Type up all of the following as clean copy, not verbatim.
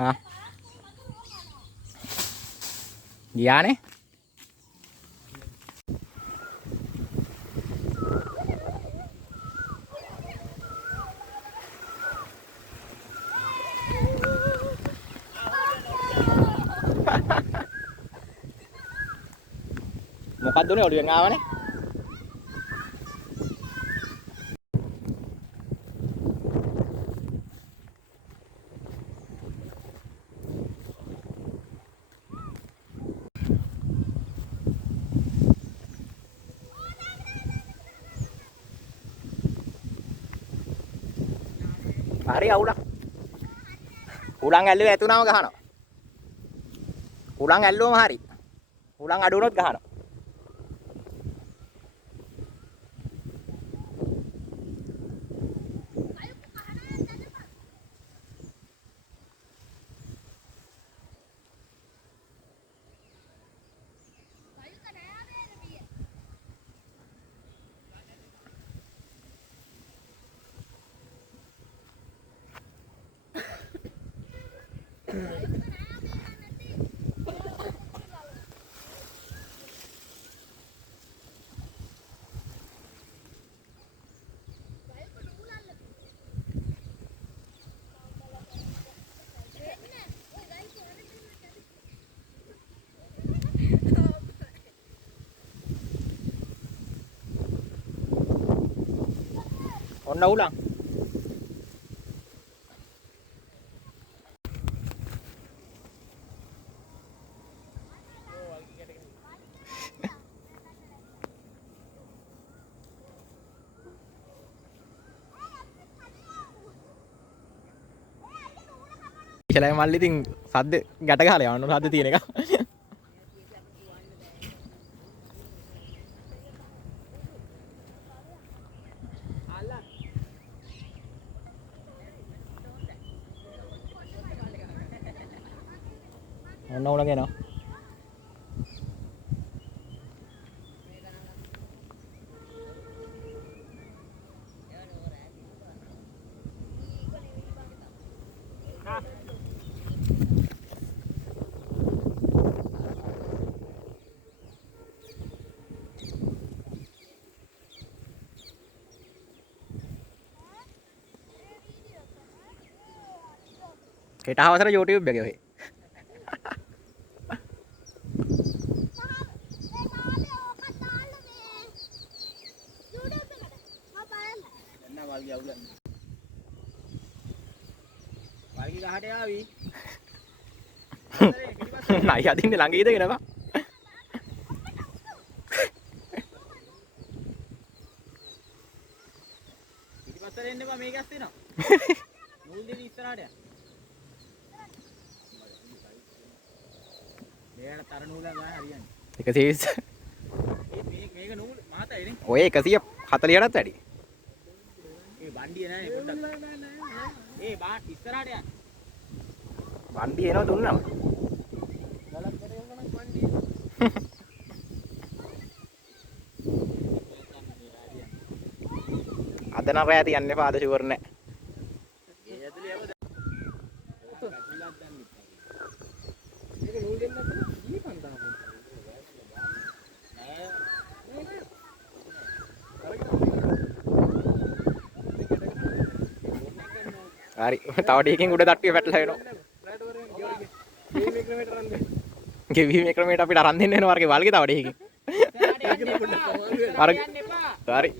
හා ගියානේ මොකක්ද උනේ ඔළුවෙන් ආවනේ හරි අවුලක් උලන් ඇල්ලුවේ ඇතුණාම ගහනවා උලන් ඇල්ලුවම හරි උලන් අඩු වුණොත් ගහනවා ඔන්න උලන් ඉතලයි මල්ලි ඉතින් සද්ද ගැට ගහලා යවන්න සද්ද තියෙන එක ඔන්න උලන් එනවා කෙට හවසට YouTube එකේ ඔහේ වල්ගි ගහට ආවි නයි අදින්නේ ළඟ ඉඳගෙන බා පිටිපස්සට එන්න බා මේක ඇස්තේනවා නූල් දෙක ඉස්සරහට යන්න මේකට තර නූලක් ගන්න හරියන්නේ 120 මේක නූල් මහතයිනේ ඔය 140ටත් වැඩි මේ බණ්ඩිය නෑනේ පොඩ්ඩක් ඒ බා ඉස්සරහට යන්න බණ්ඩිය එනවා දුන්නම ගලක් කර යවනම් බණ්ඩිය අද නම් රෑ තියන්න එපා අද ෂුවර් නෑ ඒ ඇතුලේ යව මේක නූල් දෙන්නත් දීපන් දාමු හරි තව ටිකකින් උඩ තට්ටුවේ පැටලලා වෙනවා ගෙවීම ක්‍රමයට අපිට අරන් දෙන්න වෙනවා වර්ගේ වල්ගේ තව ටිකකින් හරි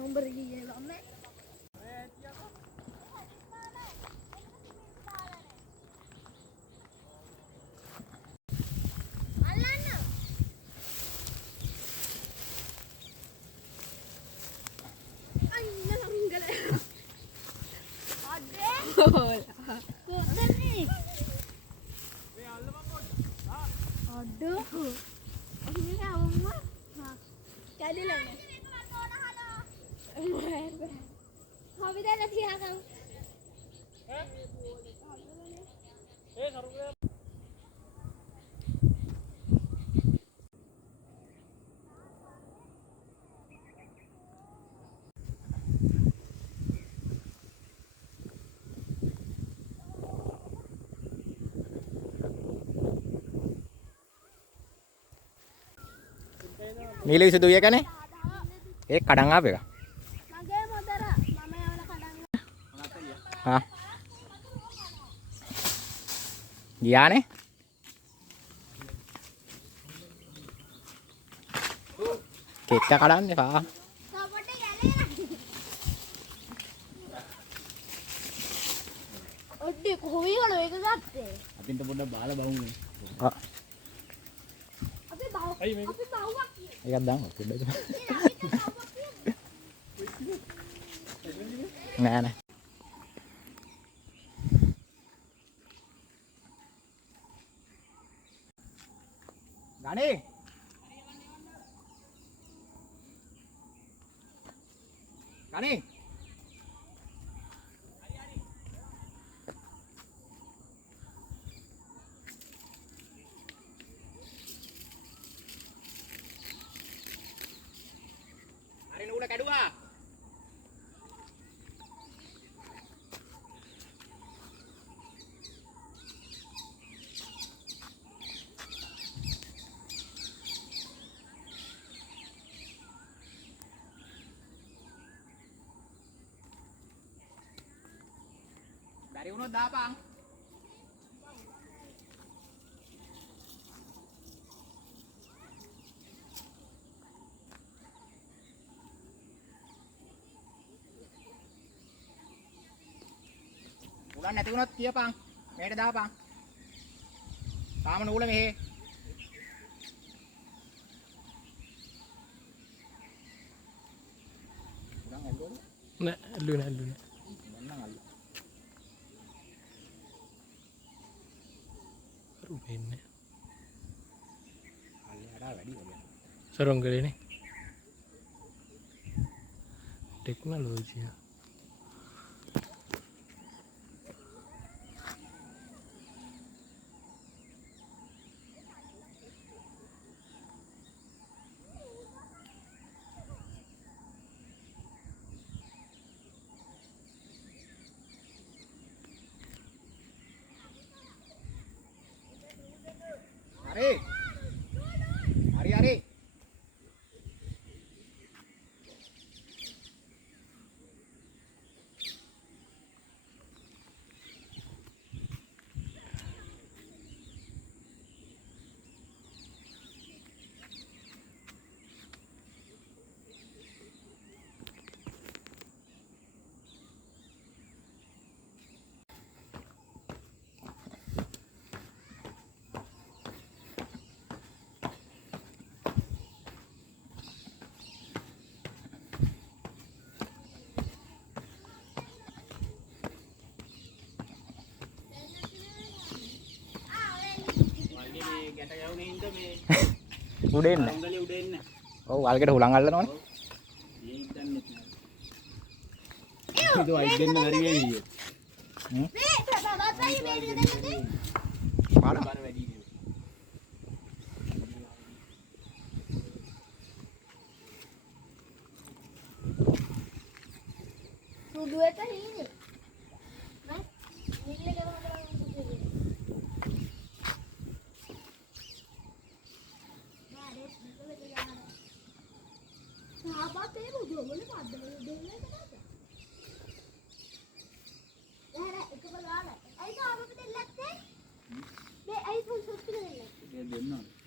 nomor gigi lama. Alana. Ay, nalanggal. Ade. Hola. Kodan ni. Be allama pod. Ha. Aduh. Ini apa? Ha. Kali lana. අපි දැන් තියාගමු. නීල විසු දුවිය කනේ ඒ කඩන් ආපු එක මගේ මොතර මම යවල කඩන් හා ගියානේ කෙක්ක කඩන්න එපා සපොට යන්නේ ඔඩි කොහොමද ඒක ගත්තේ අතින්ට පොඩ්ඩක් බාලා බලමු අපි බවුවක් ඒකක් දාන්න පොඩ්ඩක් නෑ නෑ ගණේ ගණේ හරි නූල කැඩුවා dari uno dapang ulan නැති වුණොත් කියපන් මේකට දාපන් තාම නූල මෙහෙ ulan ඇල්ලුවද නෑ ඇල්ලුවේ මන්නම් අල්ල රුපෙන්නේ අල්ලලා වැඩි වගේ සරංගලේනේ ටෙක්නොලොජිය hari hari hari උඩ එන්න. ඔව් වල්ගෙට හුලං අල්ලනවනේ. ඒක අයිස් දෙන්න බැරි වෙයි මේ තාත්තයි මේ දෙන්නේ පාඩම් වැඩි සුදුවට හීනේ නෑ නිල්ල කරනවා සුදුවේ නෑ ඒක යන්න තාපතේ බුදුමල පද්දවල දෙන්නේ නේද නෑ එක බලන්න අයි තාප අපිට දෙල්ලත්තේ මේ අයි සුසුත් දෙන්නේ දෙන්න